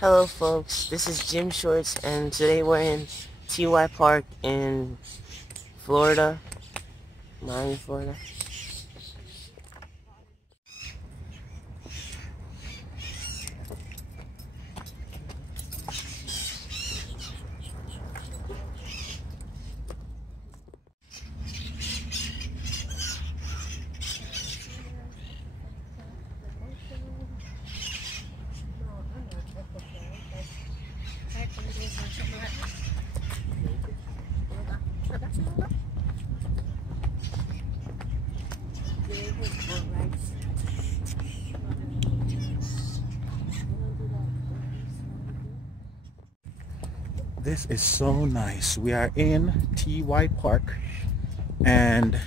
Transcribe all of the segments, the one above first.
Hello folks, this is Jim Shorts and today we're in TY Park in Florida, Miami, Florida. This is so nice. We are in TY Park and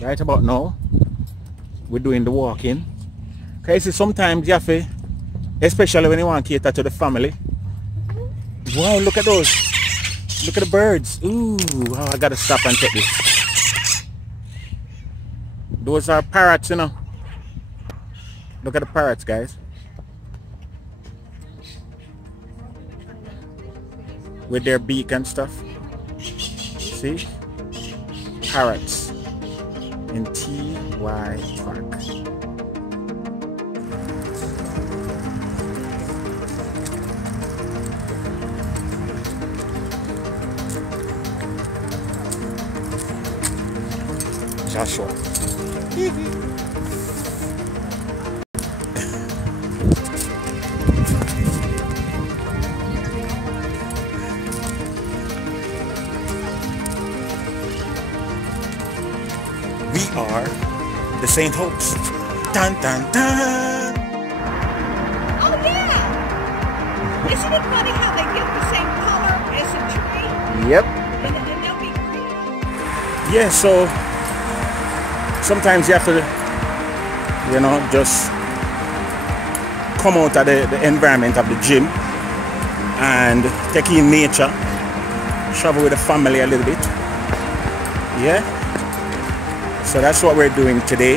right about now we're doing the walking. Cause sometimes you have to, especially when you want to cater to the family. Wow, look at those. Look at the birds. Ooh, wow, I gotta stop and take this. Those are parrots, you know. Look at the parrots, guys. With their beak and stuff. See? Parrots in TY Park. Joshua. We are the St. Hopes. Dun dun dun! Oh yeah! Isn't it funny how they get the same color as a tree? Yep. And they'll be green? Yeah, so sometimes you have to, you know, just come out of the environment of the gym and take in nature, travel with the family a little bit. Yeah. So that's what we're doing today.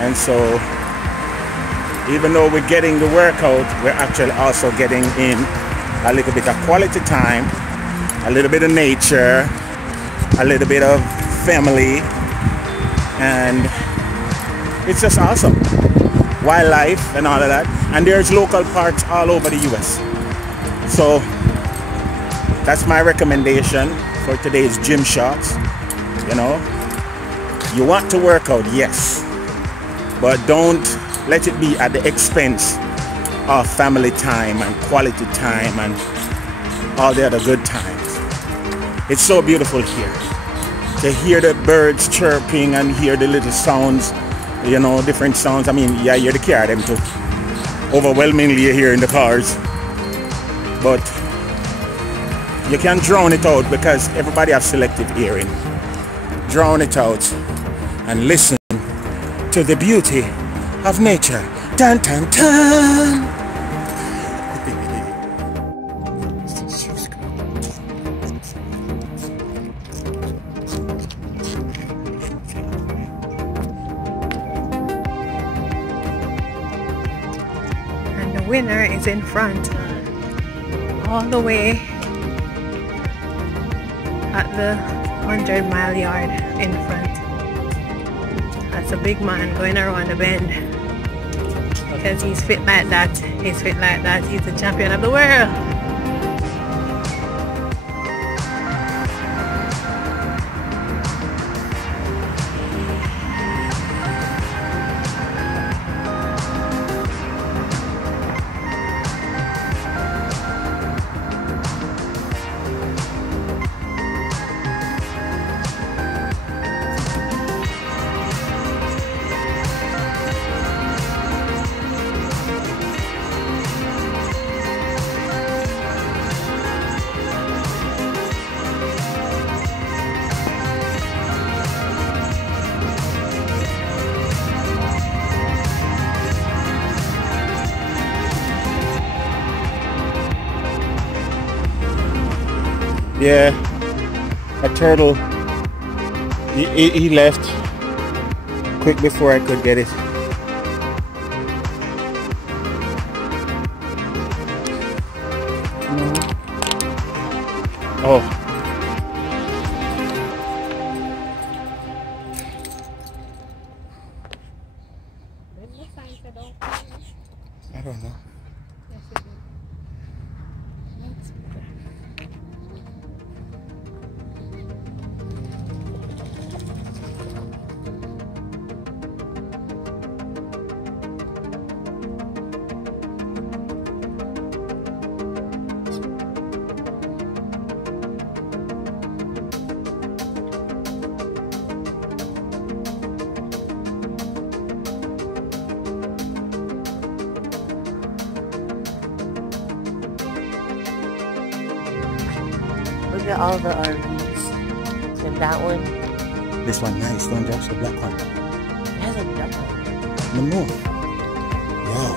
And so even though we're getting the workout, we're actually also getting in a little bit of quality time, a little bit of nature, a little bit of family, and it's just awesome. Wildlife and all of that. And there's local parks all over the US. So that's my recommendation for today's gym shots. You know, you want to work out, yes, but don't let it be at the expense of family time and quality time and all the other good times. It's so beautiful here to hear the birds chirping and hear the little sounds, you know, different sounds. I mean, yeah, you hear the car them too. Overwhelmingly you hear in the cars, but you can drown it out because everybody has selective hearing. Drown it out and listen to the beauty of nature. Dun dun dun! And the winner is in front, all the way at the 100-mile yard in front. That's a big man going around the bend because he's fit like that. He's fit like that. He's the champion of the world. Yeah, a turtle. He left quick before I could get it. No. Oh. I don't know. Look at all the RVs. And that one. This one nice, don't just the black one. It has a black one. No. Yeah.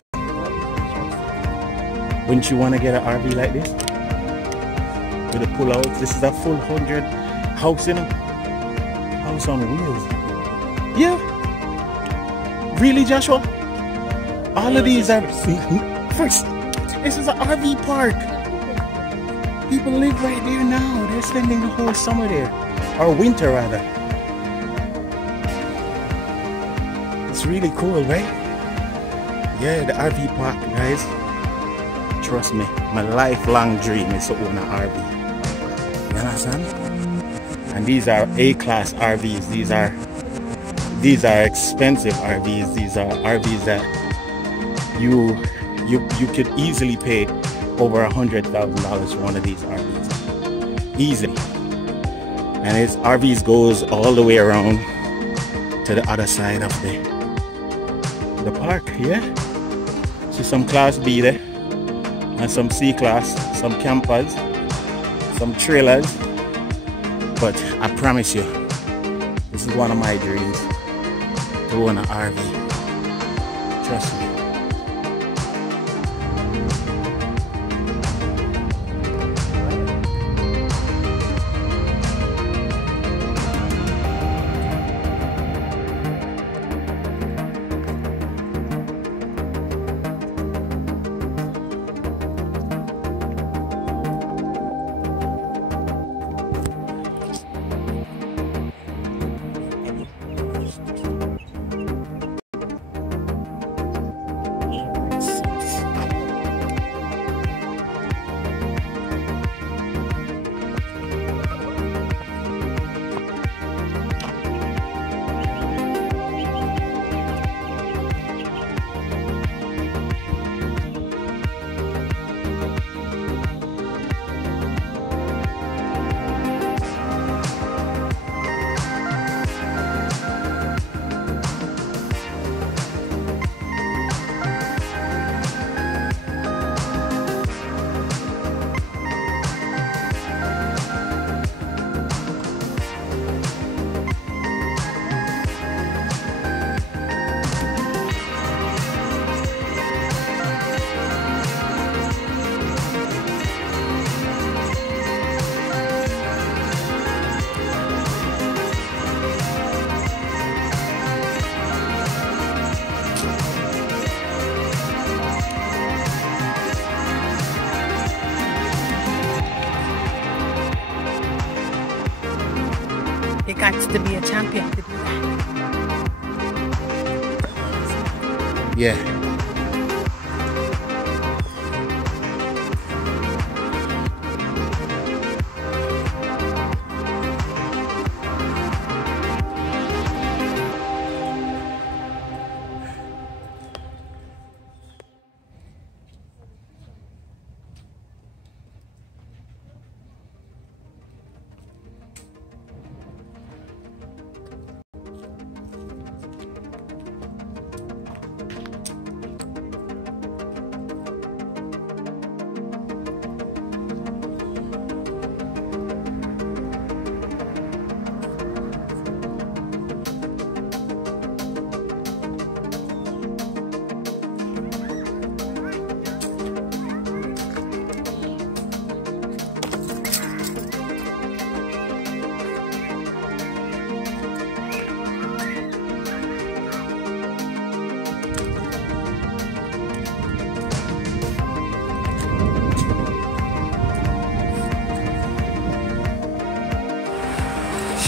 Wouldn't you want to get an RV like this? With a pull out. This is a full 100 house, you know. House on wheels. Yeah. Really, Joshua? All of these are first. This is an RV park. People live right there now. They're spending the whole summer there. Or winter rather. It's really cool, right? Yeah, the RV park, guys. Trust me, my lifelong dream is to own an RV. You understand? And these are A-class RVs. These are expensive RVs. These are RVs that you could easily pay over $100,000 for one of these RVs. Easily. And his RVs goes all the way around to the other side of the park, yeah? See some Class B there, and some C-Class, some campers, some trailers. But I promise you, this is one of my dreams, to own an RV. Trust me. You got to be a champion to do that. Yeah.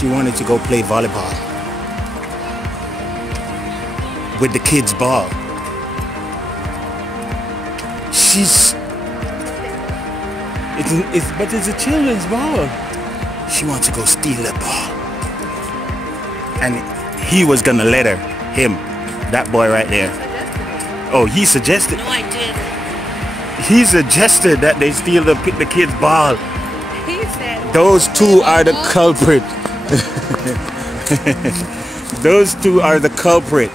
She wanted to go play volleyball with the kids' ball. But it's a children's ball. She wants to go steal the ball. And he was gonna let her, him, that boy right there. Oh, he suggested. No, I did. He suggested that they steal the kid's ball. He said, Those two are the culprit. Those two are the culprit.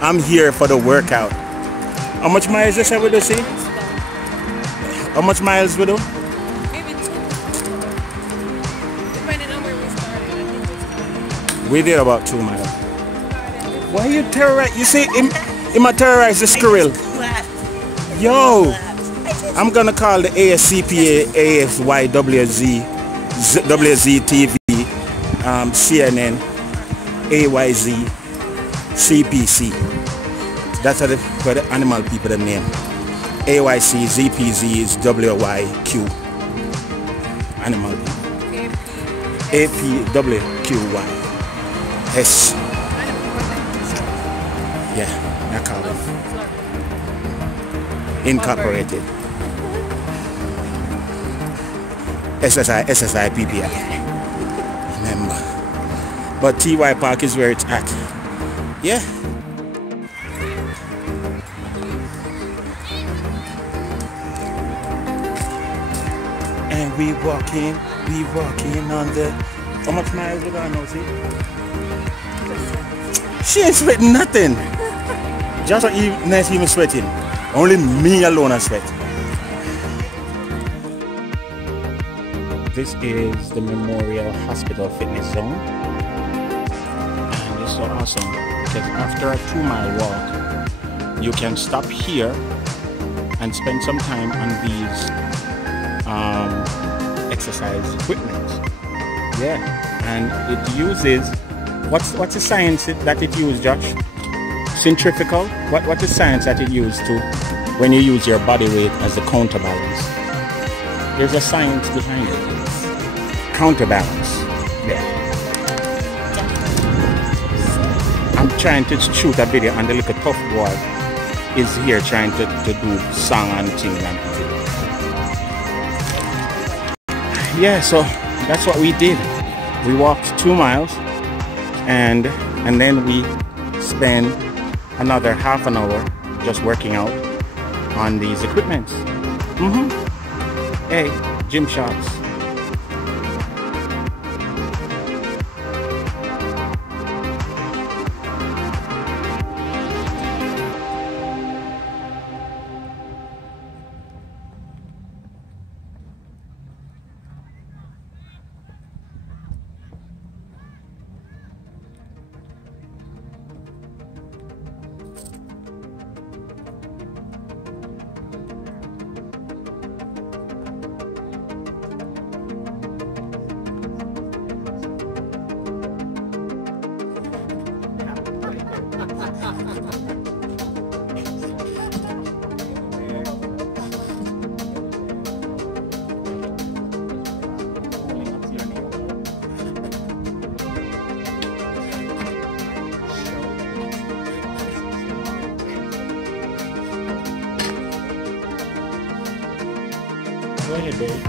I'm here for the workout. How much miles is that we do, see? How much miles we do? maybe 2. Depending on where we started, I think it's We did about 2 miles. Why you terrorize? You see, him a terrorize the squirrel. Yo, I'm gonna call the ASCPA, AFYWZ, WZTV, CNN, AYZ, CPC. That's how for the animal people the name. AYC, ZPZ is WYQ. Animal people. APWQY. S. Yeah, I call it. Incorporated. SSI, PPI. Remember. But TY Park is where it's at. Yeah. And we walking on the... How much miles we got now, see? She ain't sweating nothing. Just not even sweating. Only me alone I sweat. This is the Memorial Hospital Fitness Zone. And it's so awesome because after a 2-mile walk, you can stop here and spend some time on these exercise equipment. Yeah, and it uses, what's the science that it uses, Josh? Centrifugal? What is science that it uses to when you use your body weight as a counterbalance? There's a science behind it. Counterbalance. Yeah. I'm trying to shoot a video and the little tough boy is here trying to do song and things and things. Yeah, so that's what we did. We walked 2 miles and then we spent another half an hour just working out on these equipments. Hey, gym shots. Go ahead, babe.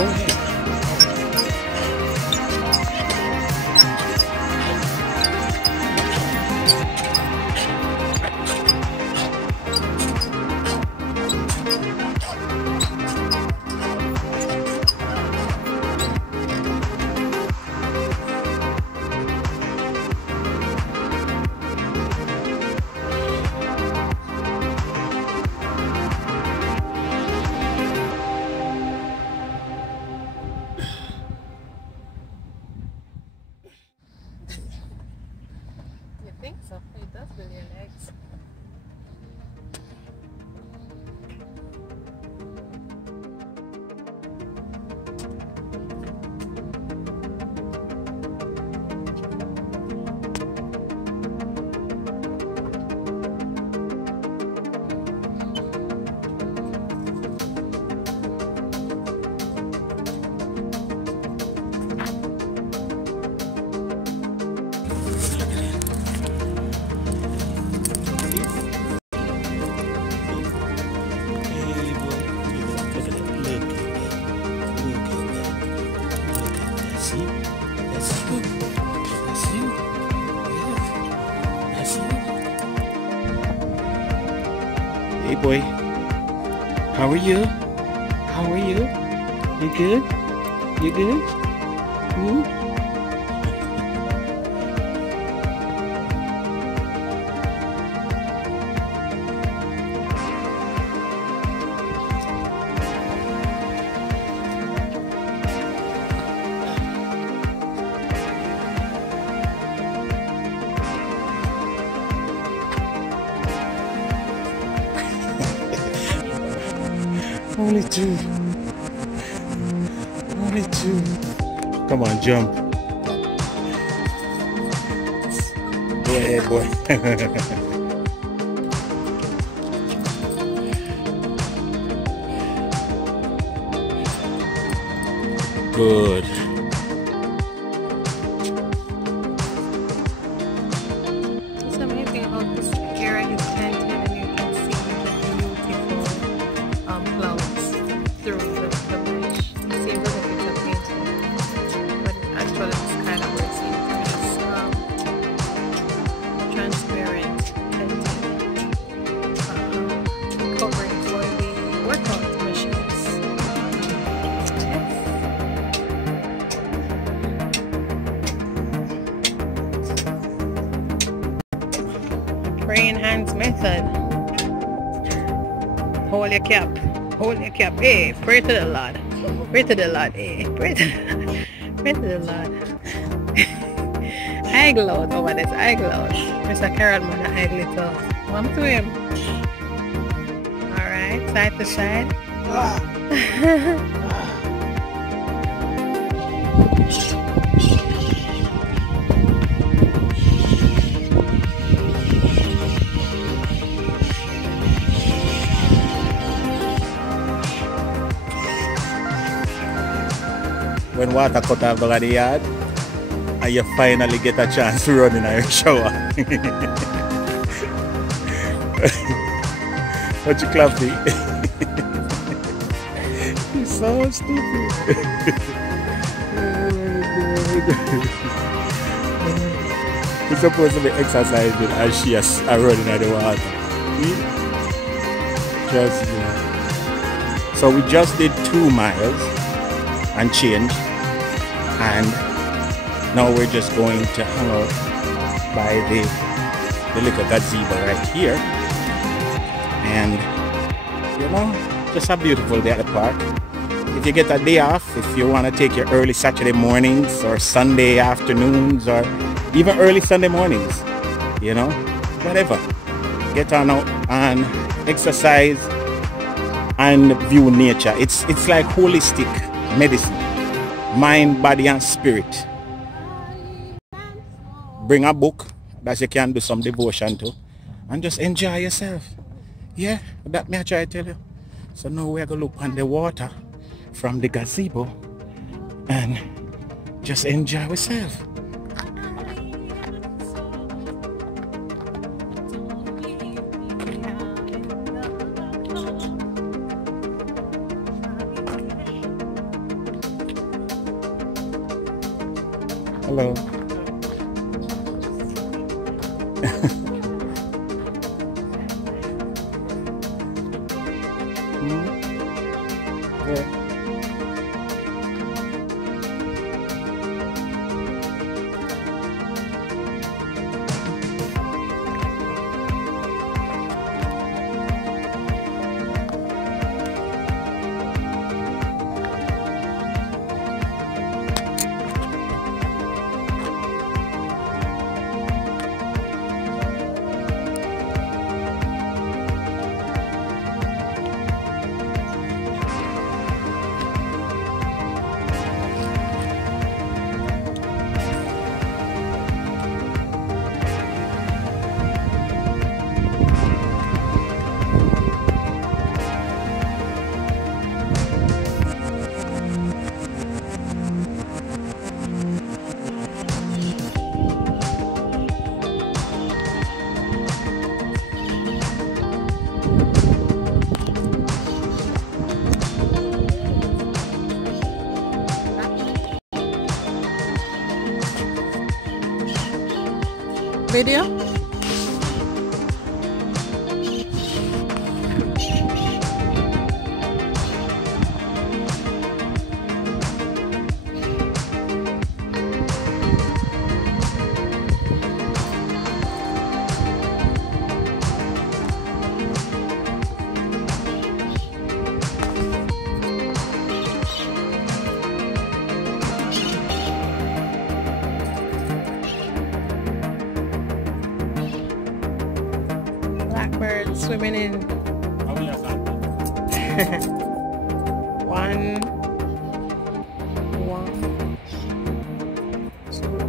Go ahead. You think so? It does with your legs. Hey boy, how are you? How are you? You good? You good? Hmm? Only two. Only two. Come on, jump. Go ahead, boy. Good. It's amazing how this area is planted and you can see the beautiful clouds through the bush. It seems as if it's a painting, but actually it's kind of what it seems. It's transparent painting covering for the workout machines. Praying hands method. Hold your cap. Hold your cap. Hey, pray to the Lord. Pray to the Lord. Hey, pray to the Lord. Eye glows over this. Eye glows. Mr. Carol man, eye little. Come to him. Alright, side to side. When water cut off the yard and you finally get a chance to run in your shower. What you clapping? You're so stupid. You're supposed to be exercising and she is running in the water. Just, so we just did 2 miles and change, and now we're just going to hang out by the little gazebo right here, and you know, just a beautiful day at the park. If you get a day off, if you want to take your early Saturday mornings or Sunday afternoons or even early Sunday mornings, you know, whatever, get on out and exercise and view nature. It's like holistic medicine, mind, body and spirit. Bring a book that you can do some devotion to and just enjoy yourself. Yeah, that me I try to tell you. So now we're gonna look on the water from the gazebo and just enjoy yourself. Hello. Yeah. Video? Blackbirds swimming in. One, two.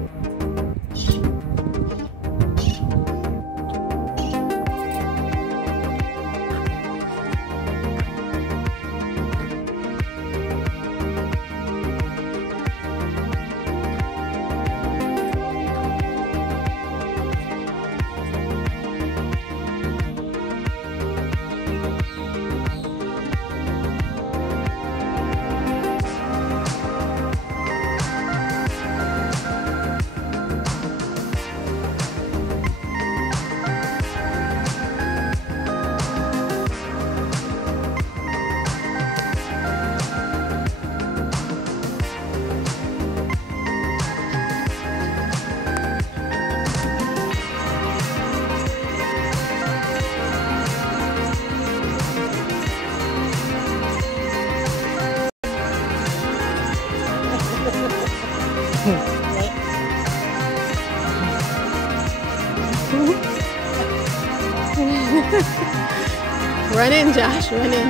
Run in, Josh, run in.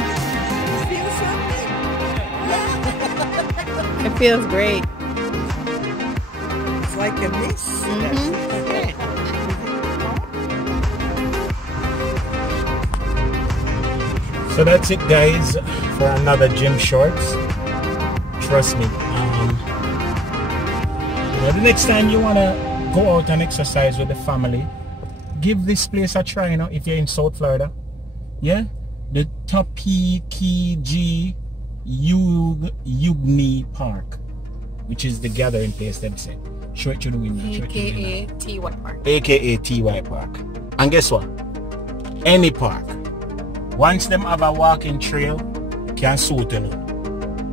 It feels great. It's like a miss. So that's it, guys, for another gym shorts. Trust me. The next time you wanna go out and exercise with the family, give this place a try. You know, if you're in South Florida, yeah, the Tuckpee Yugni Park, which is the gathering place. Them say, show it to the window. AKA TY Park. AKA TY Park. And guess what? Any park. Once them have a walking trail, can suit you.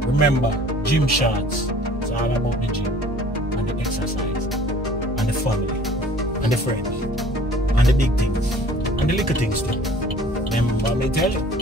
Remember, gym shorts. It's all about the gym and the exercise and the family and the friends and the big things and the little things too. Remember me tell you.